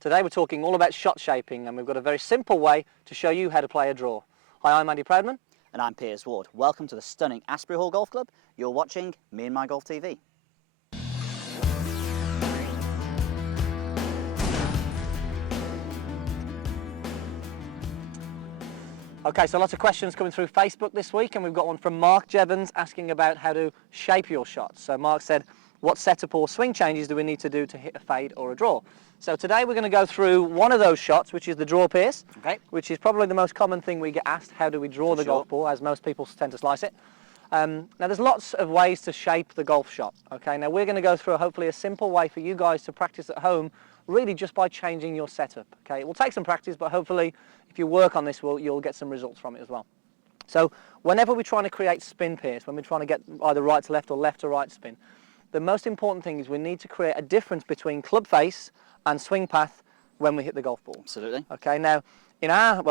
Today we're talking all about shot shaping, and we've got a very simple way to show you how to play a draw. Hi, I'm Andy Proudman. And I'm Piers Ward. Welcome to the stunning Asbury Hall Golf Club. You're watching Me and My Golf TV. Okay, so lots of questions coming through Facebook this week, and we've got one from Mark Jevons asking about how to shape your shots. So Mark said, what setup or swing changes do we need to do to hit a fade or a draw? So today we're going to go through one of those shots, which is the draw pierce, which is probably the most common thing we get asked. How do we draw the golf ball, as most people tend to slice it? Now there's lots of ways to shape the golf shot. Okay, now we're going to go through hopefully a simple way for you guys to practice at home, really just by changing your setup. Okay, it will take some practice, but hopefully if you work on this, you'll get some results from it as well. So whenever we're trying to create spin pierce, when we're trying to get either right to left or left to right spin, the most important thing is we need to create a difference between club face and swing path when we hit the golf ball. Absolutely. Okay, now in our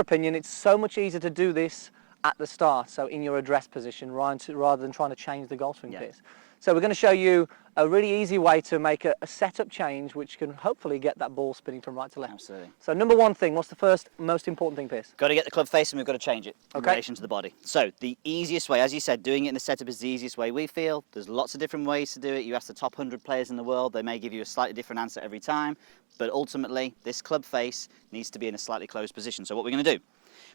opinion, it's so much easier to do this at the start, so in your address position, rather than trying to change the golf swing pierce. So we're going to show you a really easy way to make a setup change which can hopefully get that ball spinning from right to left. Absolutely. So number one thing, what's the first most important thing, Piers? Got to get the club face and we've got to change it in relation to the body. So the easiest way, as you said, doing it in the setup is the easiest way we feel. There's lots of different ways to do it. You ask the top 100 players in the world, they may give you a slightly different answer every time, but ultimately this club face needs to be in a slightly closed position. So what we're going to do,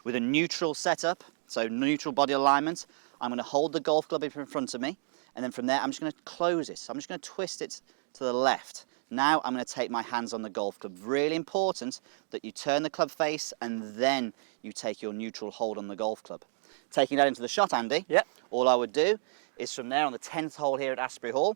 with a neutral setup, so neutral body alignment, I'm going to hold the golf club in front of me, and then from there I'm just going to close it. So I'm just going to twist it to the left. Now I'm going to take my hands on the golf club. Really important that you turn the club face and then you take your neutral hold on the golf club. Taking that into the shot, Andy, all I would do is from there on the 10th hole here at Asbury Hall,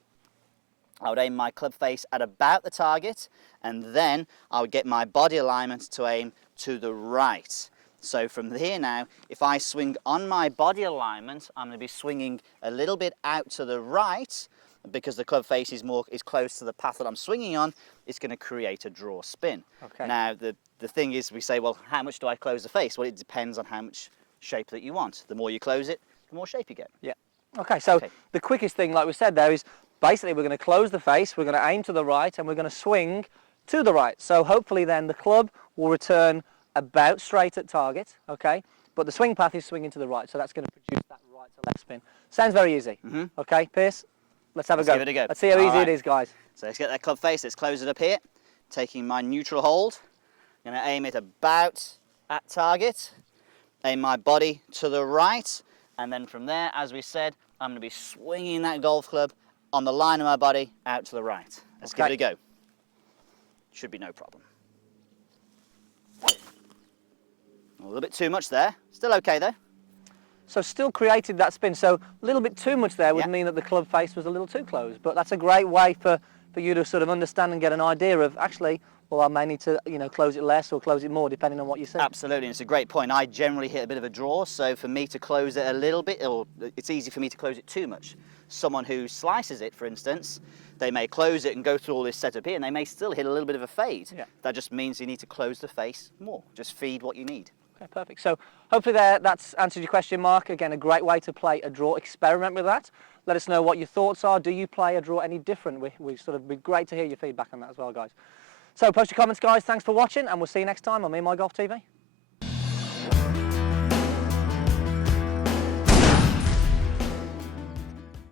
I would aim my club face at about the target, and then I would get my body alignment to aim to the right. So from here now, if I swing on my body alignment, I'm going to be swinging a little bit out to the right, because the club face is close to the path that I'm swinging on. It's going to create a draw spin. Okay. Now the thing is, we say, well, how much do I close the face? Well, it depends on how much shape that you want. The more you close it, the more shape you get. Yeah. Okay, so the quickest thing, like we said there, is basically we're going to close the face, we're going to aim to the right, and we're going to swing to the right. So hopefully then the club will return about straight at target, okay? But the swing path is swinging to the right, so that's going to produce that right to left spin. Sounds very easy. Okay, Piers, let's have a go. Give it a go. Let's see how easy it is, guys. So let's get that club face, let's close it up here. Taking my neutral hold, I'm going to aim it about at target, aim my body to the right, and then from there, as we said, I'm going to be swinging that golf club on the line of my body out to the right. Let's give it a go. Should be no problem. A little bit too much there. Still okay though. So still created that spin. So a little bit too much there would mean that the club face was a little too close. But that's a great way for you to sort of understand and get an idea of, actually, well, I may need to, close it less or close it more, depending on what you see. Absolutely, and it's a great point. I generally hit a bit of a draw, so for me to close it a little bit, it's easy for me to close it too much. Someone who slices it, for instance, they may close it and go through all this setup here, and they may still hit a little bit of a fade. That just means you need to close the face more. Just feed what you need. Okay, perfect. So hopefully that's answered your question, Mark. Again, a great way to play a draw. Experiment with that. Let us know what your thoughts are. Do you play a draw any different? It'd be great to hear your feedback on that as well, guys. So post your comments, guys. Thanks for watching, and we'll see you next time on Me and My Golf TV.